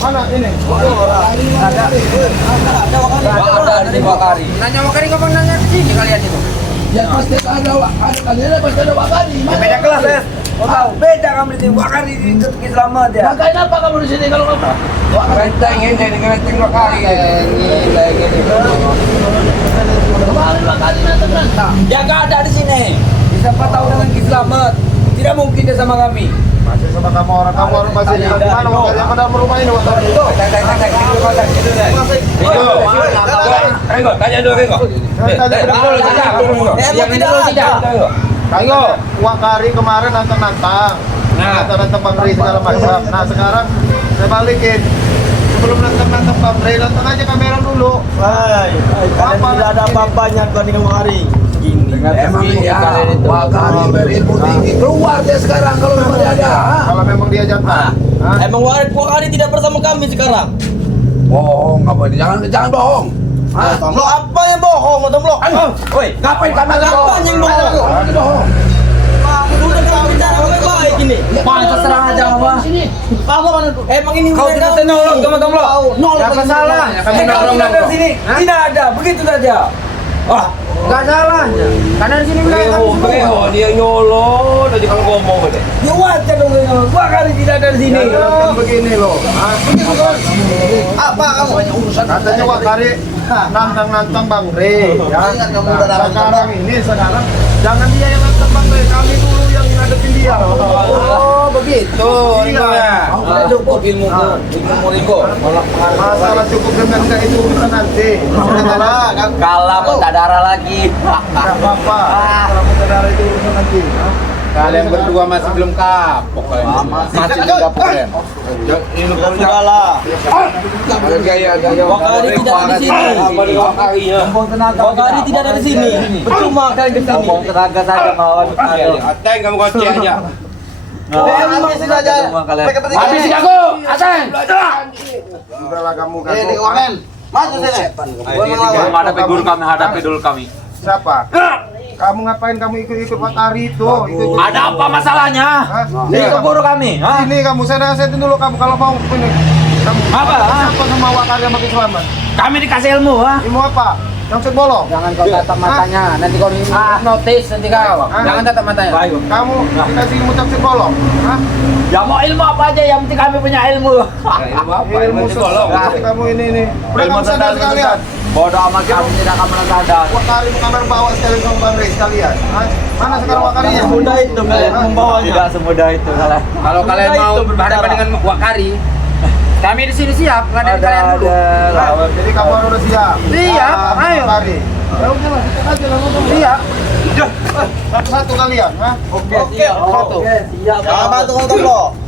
Mana ini? Ada di Wakari. Nanya Wakari ngomong nanya ke sini kalian itu. Ya pasti ada kalian pasti ada Wakari. Beda kelas ya. Oh tahu, beda kamu di sini. Wakari di Ki Selamat ya. Makanya apa kamu di sini kalau kamu? Renteng ini renteng Wakari. Gila gini. Kemarin Wakari nantang. Ya nggak ada di sini. Siapa tahu dengan Ki Selamat. Tidak mungkin dia sama kami. Masih sama kamu orang masih di mana? Wakari yang pada rumah ini Wakari itu. Renggo, tanya dulu Renggo. Ayo, Wakari kemarin nantang-nantang. Nantang Bang Rey segala macam. Nah sekarang saya balikin. Sebelum nantang Bang Rey, nantang aja kamera dulu. Tidak ada apa-apanya dengan Wakari. Emang iya, Wakari berilmu tinggi. Keluar dia sekarang kalau memang dia ada. Kalau memang dia jantan. Emang Wakari tidak bersama kami sekarang. Bohong, apa ini? Jangan bohong. Lo apa yang bohong, lo? Woi, Ngapain kamu Apa yang bohong? Bohong. Udah kamu bicara baik-baik ini. pantas serang aja apa? Apa kan? Emang ini Kau tidak nolong teman-teman lo. Nolong Apa salahnya? Kami Kalau tidak dari sini, tidak ada, begitu saja. Wah, Enggak salahnya. Karena di sini wilayah kami semua. dia nyolong, nanti kalau ngomong deh. Ya wajar dong nyolong. Wakari tidak ada di sini. Kan begini loh. Apa kamu? Katanya Wakari nantang Bang Rey. Ya. Sekarang jangan dia yang nantang Bang Rey, kami dulu yang ngadepin dia. Oh, begitu. Iya. Cukup ilmumu, Ringo. Masalah cukup dengan enggak itu urusan nanti. Kalah muntah darah lagi. Enggak apa-apa. Kalau mau darah itu urusan nanti. Kalian berdua masih belum kapok kalian. Masih belum kapok ya. Ini Sudahlah. gaya Wakari tidak ada di sini. Wakari tidak ada di sini. Percuma kalian ke sini. Ngomong tenaga saja kawan. Ateng kamu kunci aja. Habisin aja. Habisin aku, Ateng. Udahlah kamu kan. Maju sini. Hadapi guru kami, hadapi dulu kami. Siapa? Kamu ngapain kamu ikut-ikut Wakari itu? Ada apa masalahnya? Hah? Ini ke guru kami. Ini kamu, saya nasihatin dulu kamu kalau mau ini. Kamu Apa? Apa sama Wakari yang makin selamat? Kami dikasih ilmu, ha? Ilmu apa? Yang set bolong? Jangan kau tatap matanya, nanti kau notice nanti kau. Jangan tatap matanya. Kamu dikasih ilmu set bolong? Hah? Ya mau ilmu apa aja, yang penting kami punya ilmu. Ilmu apa? Ilmu set bolong. Kamu ini. Udah kamu sadar sekalian. Bodoh amat kamu tidak akan pernah sadar. Wakari mengambil bawa sekalian sama Bang Rey sekalian. Hah? Mana sekarang Wakarinya? Mudah itu kalian membawanya. Tidak semudah itu salah. Kalau kalian mau berhadapan dengan Wakari, kami di sini siap. Ngadepin kalian dulu. Hah? Jadi kamu harus udah siap. Siap, ayo. Wakari. Ya udahlah, kita aja lah ngomong. Siap. Satu kalian, hah? Oke, satu. siap. Bantu ngomong lo.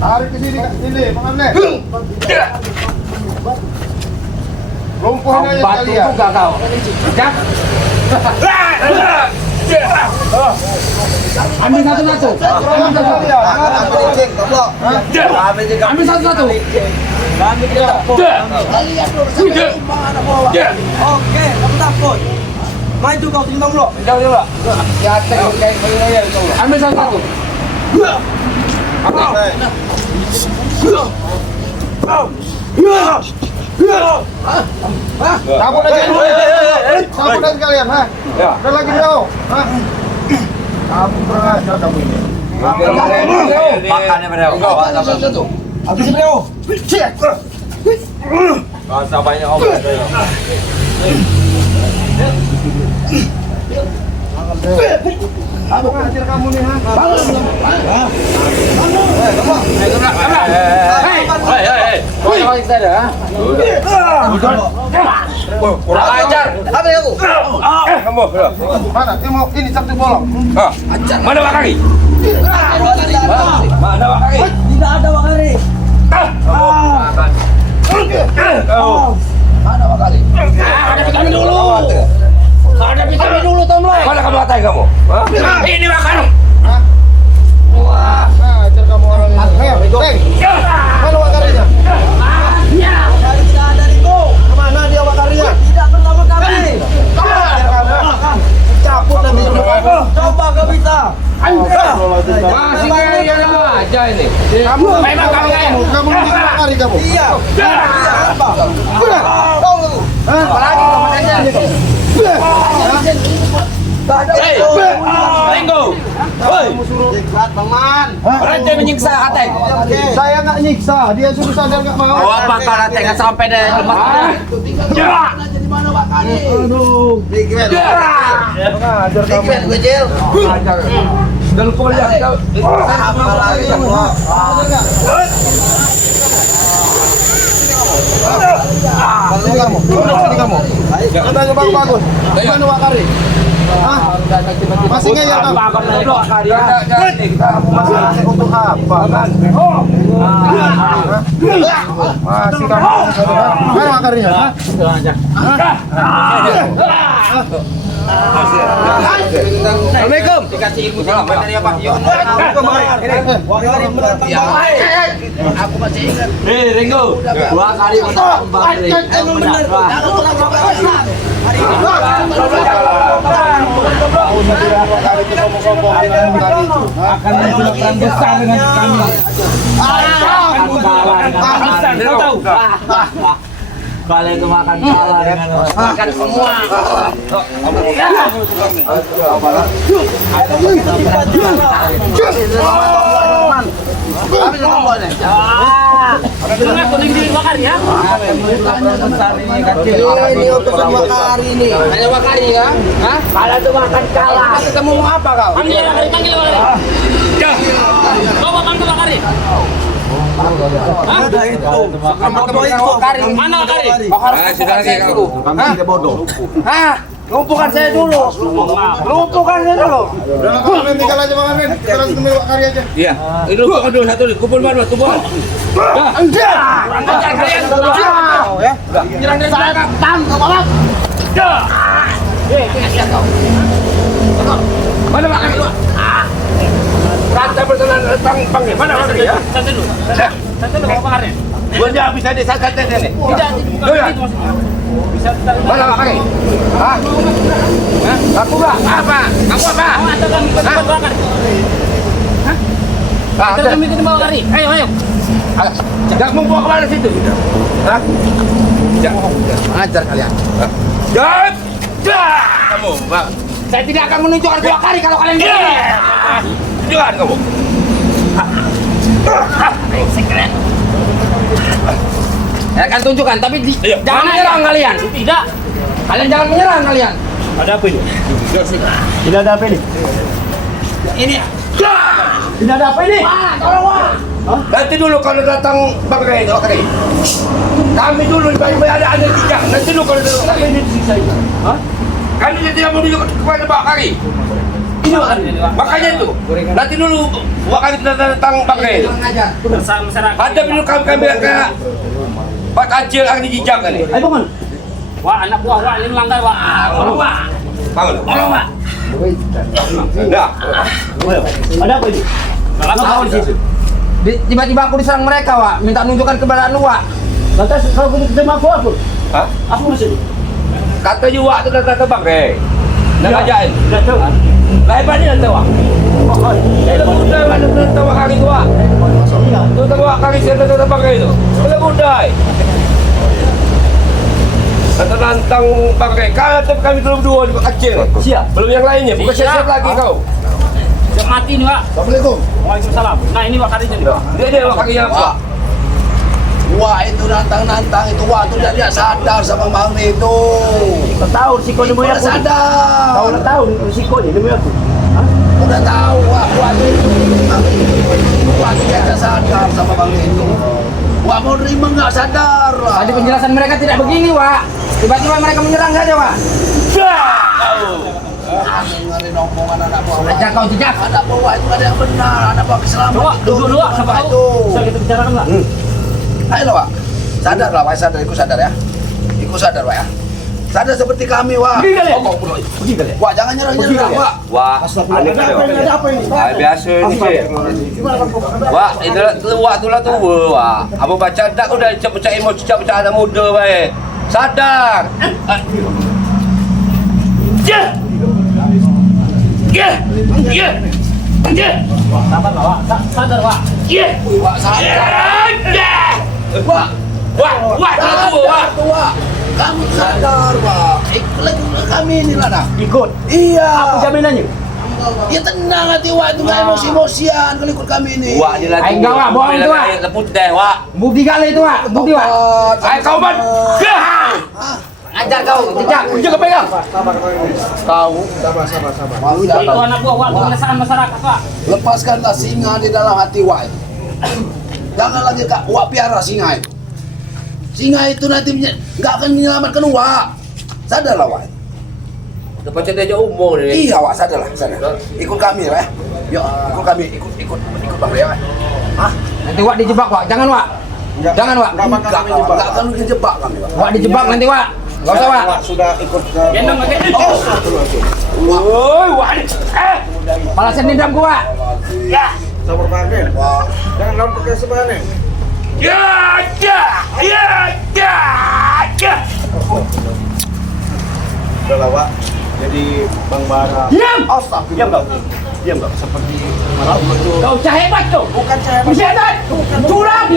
Tarik ke sini, ini, Bang Amne. Lumpuhin aja Batu sekalian. juga kau. Jak. Ambil satu-satu. Ambil sekalian. Ambil satu-satu. Kami tidak takut. Oke, kamu takut. Maju kau timbang lo. Jauh dulu. Ya teng kayak gini itu. Ambil satu-satu. Cabut aja. Cabut aja sekalian, hah? Ya. Udah lagi jauh, hah? Kamu kurang ajar kamu ini. Makannya beliau. Satu-satu. Habis beliau. Bahasa banyak obat. Aku ajar kamu nih, hah? Hei. Kau yang paling sadar, ha? Kurang ajar. Apa ya aku? Kamu. Mana? Ini satu bolong. Mana Wakari? Mana Wakari? Tidak ada Wakari. Mana Wakari? Hadapi kami dulu. Hadapi kami dulu, Tomlay. Mana kamu katain kamu? Ini Wakari. Wah, ajar kamu orang ini. Ayo, Teng. Mana Wakarinya? Wakari tidak ada Riko. Kemana dia Wakarinya? Tidak bersama kami. Ajar Masih kayak aja ini. Kamu memang kamu Wak Kari kamu. Iya. Apalagi komandannya gitu. Ringo. Woi. Diklat Bang Man. Rantai menyiksa Ateng. Saya nggak nyiksa, dia suruh sadar nggak mau. Oh, apa kalau tengah sampai deh lemas. Jadi mana Pak Kari? Aduh. Dikit. Ngajar kamu. Dikit kecil. Udah lupa aja. Apa lagi kamu? Sini kamu. Sini kamu. Katanya Bang Bagus. Gimana Wak Kari? Hah? Masih ngeyel kamu? Masih ngasih untuk apa kan? Masih kamu? Mana Wak Karinya? Assalamualaikum. Dikasih ilmu dari Pak Yono. Aku masih ingat. Ringo. 2 kali Akan berperan besar dengan kami. Kalian itu makan kalah dengan Makan semua. Ini utusan Wak Kari ini. Hanya Wak Kari ya? Hah? kalian itu makan kalah. Ketemu mau apa kau? Panggil Wak Kari, panggil Wak Kari. Kau mau panggil Wak Kari? Wak Kari. Mana Wak Kari? Sudah lagi kau. Kami tidak bodoh. Hah? Lumpuhkan saya dulu. Lumpuhkan saya dulu. Udah lah Bang Arvin, tinggal aja Bang Arvin. Kita langsung temui Wak Kari aja. Iya. Itu dulu satu kumpul mana tumbuhan. Ajar kalian. Ya. Nyerang dari belakang. Mana Pak Kari? Kata bertelan pang mana Pak Kari ya? Santai dulu. Santai dulu, Wak Kari. Gua enggak bisa disangkat ini. Tidak, itu maksudnya. Bisa Mana Pak Kari? Hah? Aku Pak, apa? Kamu apa? Atau kami ikut Wak Kari. Atau kami ikut Wak Kari. Ayo, ayo. Enggak mau bawa kemana situ? Hah? Ajar kalian. Jangan! Kamu, Pak. Saya tidak akan menunjukkan Wak Kari kalau kalian begini. Jangan kamu. Sekeren. Saya akan tunjukkan, tapi jangan menyerang kalian. Tidak. Kalian jangan menyerang kalian. Ada apa ini? Tidak ada apa ini? Ini. Tidak ada apa ini? Tolong Wak. Nanti dulu kalau datang Bang Kari, Pak Kari. Kami dulu baik-baik ada jejak. Nanti dulu kalau datang kami ini disiksa itu. Hah? Kami tidak mau tunjuk kepada Pak Kari. Ini makanya itu. Nanti dulu Pak Kari datang Bang Kari. Bersama masyarakat. Ada dulu kami kayak Pak Kacil yang dijejak kali. Ayo bangun. Wah, anak buah Wak ini melanggar Wak. Tolong Wak. Bangun. Tolong Wak. Nah, Ada apa ini? Kalau di situ. Tiba-tiba aku diserang mereka, Wak. Minta nunjukkan keberadaan lu, Wak. Lantas kalau begitu terima aku. hah? Aku masih. Kata juga itu datang ke Bang Kari. Nak ajain. Tidak tahu. Lebarnya nanti Wak. Itu mudah mana datang Bang Kari tua. Itu Bang Kari siapa datang Bang Kari itu. Itu mudah. Nantang Bang Kari. Kata kami belum dua juga kecil. Siap. Belum yang lainnya. Bukan siap lagi kau. Siap mati nih Wak. Assalamualaikum. Waalaikumsalam. Nah ini Wak Kari nih. Dia Bang Kari apa? Wah itu nantang-nantang itu waktu dia sadar sama Bang itu. Tahu risiko demi Udah aku. sadar. Tahu risikonya demi aku. Udah tahu wah itu Bang itu waktu dia sadar sama Bang itu. Wah mau nerima nggak sadar. Tadi penjelasan mereka tidak begini, Wak. Tiba-tiba mereka menyerang saja, Wak. Dengerin omongan anak buah. Ajar kau jejak. Anak buah itu ada yang benar. Anak buah selamat. Wak, duduk dulu Wak. Siapa tahu. Bisa kita bicarakan Wak. Ayo Wak. Sadar lah Wak, sadar. Ikut sadar ya. Ikut sadar Wak ya. Sadar seperti kami Wak. Pergi kalian. Pergi kalian. Wak jangan nyerang-nyerang Wak. Wah, aneh kali Wak. Ada apa ini? Biasa ni sih. Wah, itu waktu lah tu wah. Apa baca dak udah cak-cak emosi cak-cak anak muda bae. Sadar. Ya. Ya. Ya. Sabar Wak, sadar Wak. Wak sadar. Wak. Sadar tuh, Wak. Kamu sadar, Wak. Ikut kami ini lah dah. Ikut. Iya. Apa jaminannya? Ya tenang hati Wak, itu nggak emosi-emosian kalau ikut kami ini. Wak je lah tu. Ay, enggak, Wak. Bohong tu, Wak. Leput dah, Wak. Bukti kali itu, Wak. Bukti, Wak. Ay, kau man. Ajar kau, jejak. Jangan pegang. Tahu. Itu anak buah Wak, kebiasaan masyarakat Wak. Lepaskanlah singa di dalam hati Wak. Jangan lagi Kak, Wak piara singa itu. Singa itu nanti nggak akan menyelamatkan Wak. Sadarlah Wak. Lepas tu dia jauh umur ni. Iya Wak, sadarlah, sadar. Ikut kami ya. Yuk, ikut kami, ikut Bang Ria. Hah? Nanti Wak dijebak, Wak. Jangan, Wak. Jangan, Wak. Enggak akan dijebak kami, Wak. Wak dijebak nanti, Wak. Gak usah, Wak. Sudah ikut ke Gendong lagi. Oi, Wak ni. Balasan dendam gua, Wak. sabar pakai. Jangan lawan pakai sebenarnya. Udah lah, Wak. Jadi Bang Bara. Diam! Astagfirullah. Diam enggak seperti malam itu. Gak usah hebat tuh. Bukan saya Masih hebat. Curang.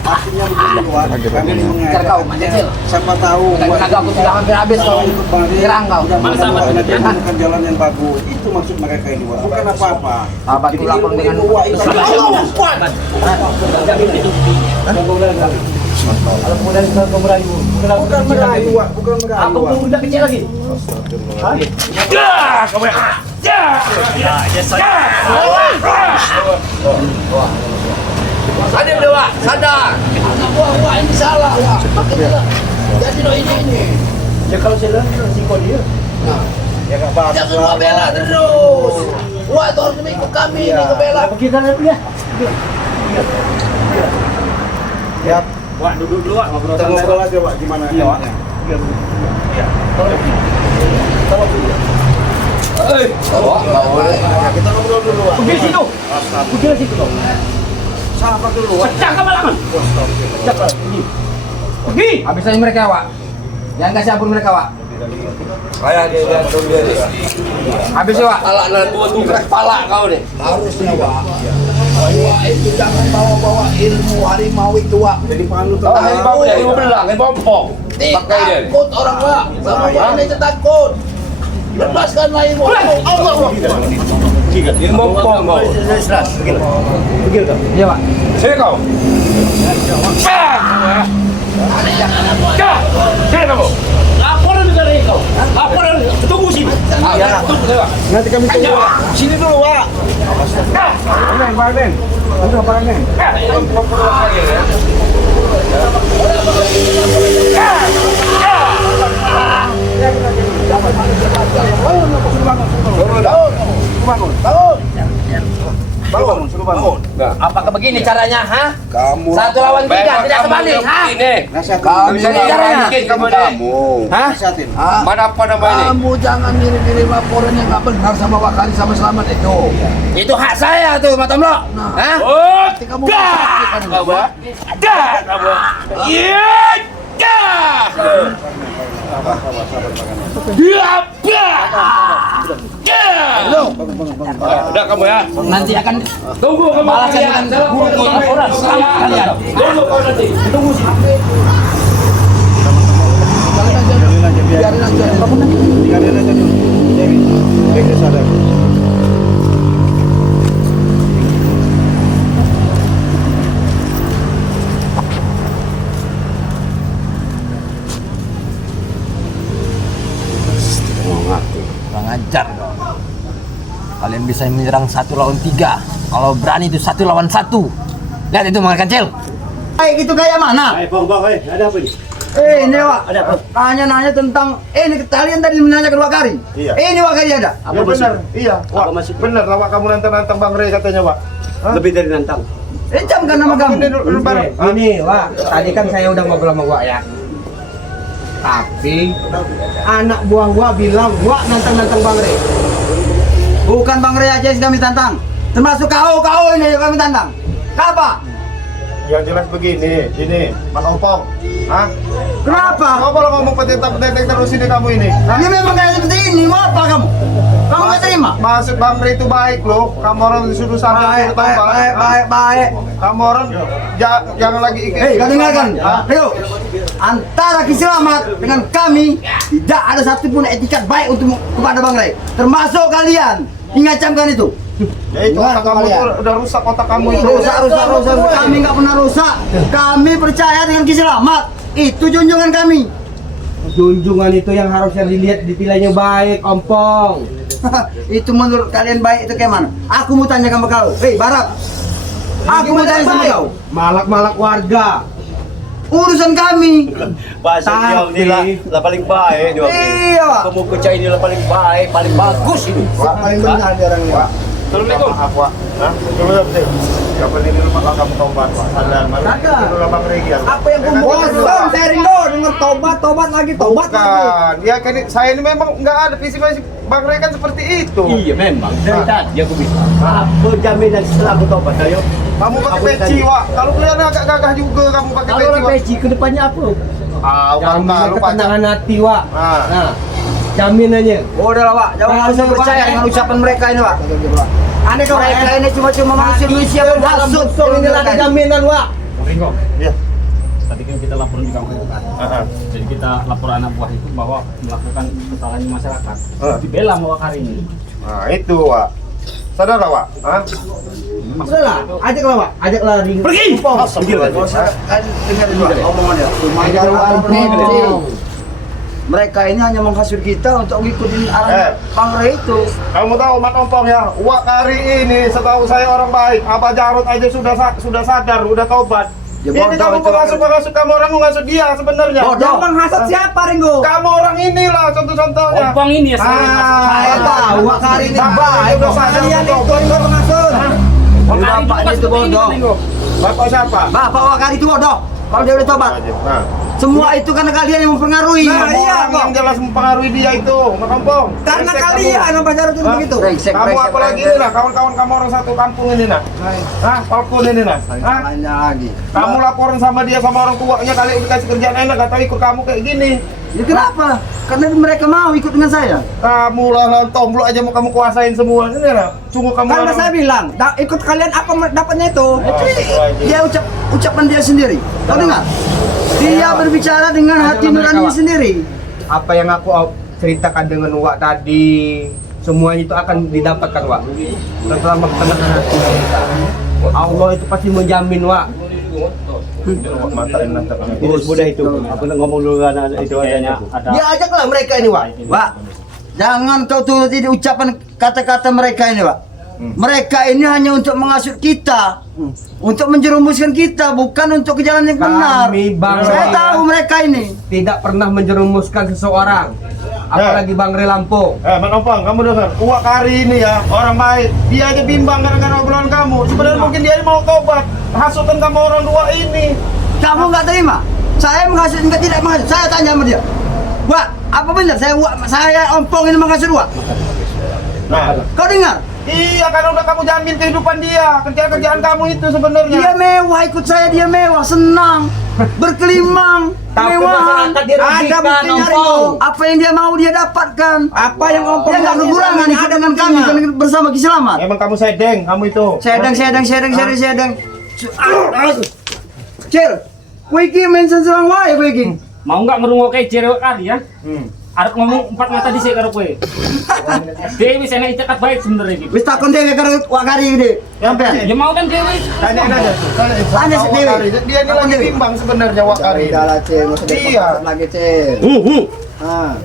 akhirnya begini, Wak. Kami Biar kau, Mas Cecil. siapa tahu Tenaga aku sudah hampir habis kau. Gerang kau. Mana sahabat mereka kita? menemukan jalan yang bagus. Itu maksud mereka ini, Wak. Bukan apa-apa. Sahabat itu lapor dengan Wak, itu bukan merayu, Wak. Bukan merayu, Aku Wak. udah kecil lagi. Sadar dia, Wak. Sadar. Anak buah Wak ini salah, Wak. Jadi no ini. Ya kalau saya lihat risiko dia. Nah, Ya enggak apa-apa. jangan Wak bela terus. Wak itu harus ikut kami ini ke bela. Kita lihat dia. Ya, Wak, duduk dulu Wak, ngobrol kita santai. ngobrol aja, Wak. Gimana enaknya? Wak, nggak boleh. Ya, kita ngobrol dulu, Wak. Pergi situ. Pergi situ kau. Sabar dulu, Wak. Pecah ke malangan. Cak, pergi. Pergi. Habis aja mereka, Wak. Jangan kasih ampun mereka, Wak. Ayah dia tu dia. Habis ya, Wak. Palak nak buat tu keras palak kau ni. Harusnya Wak. Wak itu jangan bawa-bawa ilmu harimau itu, Wak. Jadi palu Oh, harimau dia, harimau belang, harimau pompong. Pakai dia. Takut orang, Wak. Sama Wak ini takut. Lepaskanlah ilmu. Allah. Harimau pompong kau. Iya, Wak. Sini kau. Sini kamu. Laporan dari kau. Laporan, tunggu sini. Ya. Nanti kami tunggu, Wak. Sini dulu, Wak. Neng, Pak Neng. Nanti apa Neng? Bangun, suruh bangun. Apakah begini caranya, ha? Kamu. 1 lawan 3, tidak kebalik, ha? Ini. Nasihatin. Kamu Bisa caranya. caranya kamu ni. Hah? Nasihatin. Ah, Mana apa nama ini? kamu jangan ngirim-ngirim laporan yang nggak benar sama Wak Kali sama Selamat itu. Itu hak saya tuh, Pak Tomlo. Nah. Hah? Oh, Nanti kamu sakit, kau buat. Dah, kamu. Ya, dah. Dia Udah kamu ya. Nanti akan Tunggu kamu. balasan dengan buku laporan selamat kalian. Tunggu kau nanti. Tunggu sini. biarin aja. Tinggalin aja dulu. Jadi, biar dia sadar. Kurang ajar dong. Kalian bisa menyerang 1 lawan 3. Kalau berani itu 1 lawan 1. Lihat itu makan kecil. Itu gaya mana? Bang, ada apa ini? Ini Wak, nanya tentang ini kalian tadi menanyakan Wak Kari. Iya. Ini Wak Kari ada. Ya benar, iya. Wak, benar lah, Wak. Kamu nantang-nantang Bang Rey katanya, Wak. Hah? Lebih dari nantang. Camkan nama kamu. Ini dulu, Bang. Ini, Wak. Tadi kan saya udah ngobrol sama Wak ya. Tapi anak buah Wak bilang Wak nantang-nantang Bang Rey. Bukan Bang Rey aja yang kami tantang. Termasuk kau ini yang kami tantang. Apa? Yang jelas begini, ini Mas Opong. Hah? Kenapa? Kamu kalau ngomong petinta-petinta terus ini kamu ini. Hah? Ini memang kayak seperti ini, mau apa kamu? Kamu nggak terima? Maksud Bang Ray itu baik loh. Kamu orang disuruh sadar, suruh tambah. Baik. Kamu orang jangan lagi ikut. Hei, kau dengarkan. Hah? Ayo, antara Ki Selamat dengan kami tidak ada satupun etikat baik untuk kepada Bang Ray, termasuk kalian. Ingat camkan itu. Ya itu otak kamu tuh udah rusak otak kamu itu. Rusak. Kami nggak pernah rusak. Kami percaya dengan Ki Selamat. Itu junjungan kami. Junjungan itu yang harusnya dilihat dipilihnya baik, Ompong. Itu menurut kalian baik itu kayak mana? Aku mau tanya sama kau. Hei, Barat. Aku mau tanya sama kau. Malak-malak warga. Urusan kami. Bahasa Tapi- dia lah paling baik dia. Iya, Pak. Kamu kerja ini lah paling baik, paling bagus ini. Paling benar dia orangnya. Assalamualaikum. Maaf, Wak. Hah? Coba betul. Kapan ini rumah kamu tobat, Wak? Sadar, mari. Kagak. Dulu Bang Ray ya. Apa yang kumpul? Kosong, saya rindu denger tobat lagi. Bukan. Ya kan saya ini memang nggak ada visi misi Bang Ray kan seperti itu. Iya memang. Dari tadi aku bisa. Apa jaminan setelah aku tobat ayo? Kamu pakai peci, Wak. Kalau kelihatan agak gagah juga kamu pakai Kalau peci, orang Wak. peci ke depannya apa? Kalau ketenangan hati, Wak. Ah. Nah, jaminannya. Udah lah, Wak. Jangan harus percaya dengan ucapan mereka ini, Wak. Aneh kau Mereka ini cuma manusia yang hasut. menghasut. Ini ada jaminan, Wak. Ringo, Iya. tadi kan kita laporan di kampung kan. Heeh. Jadi kita lapor anak buah itu bahwa melakukan kesalahan di masyarakat. Ah. Dibela sama Wak Hari ini. Nah, itu, Wak. Sadar lah, Wak. Hah? Sudahlah, ajaklah, Wak. Ajaklah ring. Pergi! Mereka ini hanya menghasut kita untuk ngikutin arah Bang Ray itu. Kamu tahu Mat Ompong ya, Wak Kari ini setahu saya orang baik. Apa Jarot aja sudah sadar, udah tobat. Ya, Ini bodoh kamu itu, menghasut kamu orang menghasut dia sebenarnya. Bodoh. Yang menghasut siapa, Ringo? Kamu orang inilah contoh-contohnya. Ompong ini ya Saya tahu, Wak Kari ini baik. Udah sadar, Kalian bodoh. itu Ringo menghasut. Bapaknya itu bodoh. Bapak siapa? Bapak Wak Hari itu bodoh. Kalau dia udah tobat. Nah, Semua itu karena kalian yang mempengaruhi. Nah, iya, orang kok. yang jelas mempengaruhi dia itu, Mat Ompong. Karena Brengsek kalian kamu. yang pacaran itu Hah? begitu. Brengsek, Kamu brengsek, apalagi brengsek. ini nah, kawan-kawan kamu orang satu kampung ini nah. Hah, Falcon ini nah. Hah? Lainnya lagi. Kamu laporan sama dia sama orang tuanya kali dikasih kerjaan enak, gak tahu ikut kamu kayak gini. Ya kenapa? Karena mereka mau ikut dengan saya. Kamu lah tombol aja mau kamu kuasain semua ini lah. Sungguh kamu Kan orang- saya bilang, ikut kalian apa dapatnya itu? Dia ucapan dia sendiri. Kau dengar? Dia berbicara dengan hati nurani sendiri. Apa yang aku ceritakan dengan Wak tadi, semua itu akan didapatkan, Wak. Selama ketenangan hati. Allah itu pasti menjamin, Wak. matain nanti. Mudah itu. Aku nak ngomong dulu anak itu adanya. Ada Ya ajaklah mereka ini, Wak. Pak, jangan kau turuti ucapan kata-kata mereka ini, Pak. Mereka ini hanya untuk menghasut kita, untuk menjerumuskan kita, bukan untuk ke jalan yang benar. Kami, Bang Saya Ray, tahu mereka ini. tidak pernah menjerumuskan seseorang. Apalagi Bang Ray Lampung. Mat Ompong, kamu dengar? Uwak Kari ini ya, orang baik. Dia aja bimbang gara-gara obrolan kamu. Sebenarnya mungkin dia mau tobat. Hasutan kamu orang dua ini. Kamu nggak terima? Saya menghasut, enggak tidak menghasut. Saya tanya sama dia. Wak, apa benar saya Ompong ini menghasut Wak? Nah, Kau dengar? iya karena udah kamu jamin kehidupan dia. Kerjaan kamu itu sebenarnya. Dia mewah, ikut saya dia mewah, senang, berkelimang, Tapi mewahan. masyarakat dirugikan, Ada buktinya, Ompong. Ringo. Apa yang dia mau dia dapatkan. Apa yang Ompong Dia nggak kekurangan ikut dengan kami kan bersama Ki Selamat. Emang kamu sedeng, kamu itu. Sedang. Cil, wiki mention selang wae wiki. mau nggak ngerungokke cewek kali ya? Arep ngomong empat mata dhisik karo kowe. Dia bisa nek cekat baik sebenarnya iki. Wis takon dhewe karo wak kari iki. Sampean. Ya mau kan dewe. Tanyain aja tuh. Tanya si Dewi. Dia ini lagi bimbang sebenarnya Wak Kari. Iya. lagi, Cil. Ah.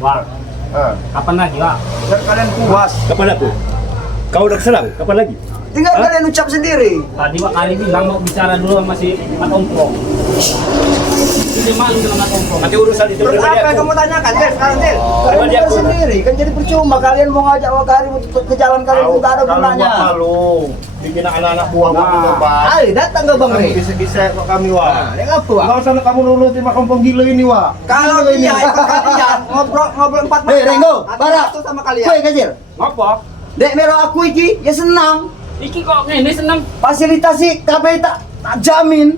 Wah, Ah. kapan lagi, Wak? Biar kalian puas. Kapan aku? Kau udah keserang? Kapan lagi? Tinggal kalian ucap sendiri. Tadi Wak Kari bilang mau bicara dulu sama si Mat Ompong. Dia malu dengan Mat Ompong. Nanti urusan itu Terus pribadi apa yang aku. kamu tanyakan, Cil? Sekarang, Cil. Kalian Pribadi ucap aku. sendiri. Kan jadi percuma kalian mau ngajak wak kari untuk ke jalan kalian itu nggak ada gunanya. Malu. Bikin anak-anak buah buat Nah. tobat. Ayo datang ke Bang Ray. Bisa-bisa kok kami Wak. Nah, dia apa, Wak? Nggak usah kamu nurutin Mak Ompong gila ini Wak. Kalau Gila ini. dia ikut kalian ngobrol empat mata. Hei, Ringo, hati Barak. satu sama kalian. Kowe kecil. Apa? Dek melo aku iki ya senang. Iki kok ngene seneng. Fasilitasi kabeh tak tak jamin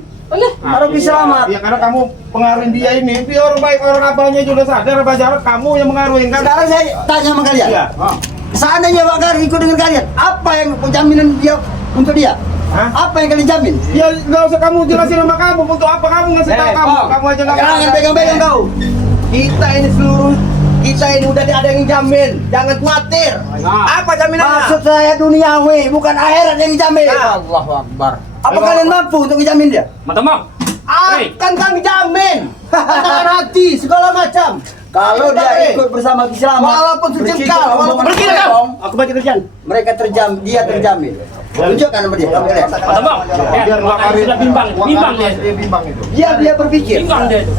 Haroki selamat. Ya karena kamu pengaruhin dia ini. Dia orang baik, orang abahnya juga sadar, Abah Jarod kamu yang mengaruhin kan? Sekarang saya tanya sama kalian. Iya. Seandainya Pak Kari ikut dengan kalian, apa yang jaminan dia untuk dia? Hah? Apa yang kalian jamin? Ya nggak usah kamu jelasin sama kamu. Untuk apa kamu ngasih tahu kamu? Kamu aja nggak. Jangan pegang-pegang kau. Kita ini seluruh kita ini udah ada yang jamin. Jangan khawatir. Apa jaminannya? Maksud saya duniawi, bukan akhirat yang dijamin. Allahu Akbar. Apa kalian mampu untuk menjamin dia? Mantap, Akan kami jamin. Katakan hati segala macam. Kalau dia Kita, ikut bersama Ki Selamat, walaupun sejengkal, bercerita walaupun omongan berkira kosong, aku baca kerjaan. mereka dia terjamin. Tunjukkan sama dia, kamu lihat. Mantap, Bang. Biar Wah, Kari sudah bimbang, bimbang dia. Dia bimbang itu. Dia berpikir. Bimbang dia itu.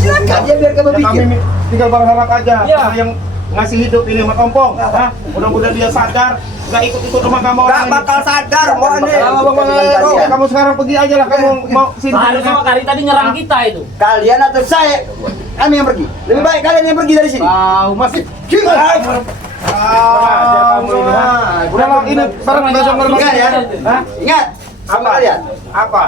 Silakan dia biar kamu Ya, berpikir. kami tinggal berharap aja Iya. yang ngasih hidup ini sama Kompong. Hah? Mudah-mudahan dia sadar, nggak ikut-ikut sama kamu Gak orang ini. bakal sadar mau ini. Ya, kamu sekarang pergi aja lah, kamu mau sini. Harus sama Kari tadi nyerang kita itu. Kalian atau saya, kami yang pergi. Lebih baik kalian yang pergi dari sini. Tahu masih. Ah, Kamu ini. Hah? Udah lah, ini barang besok Ingat ya. Hah? Ingat, sama Apa? kalian. Apa?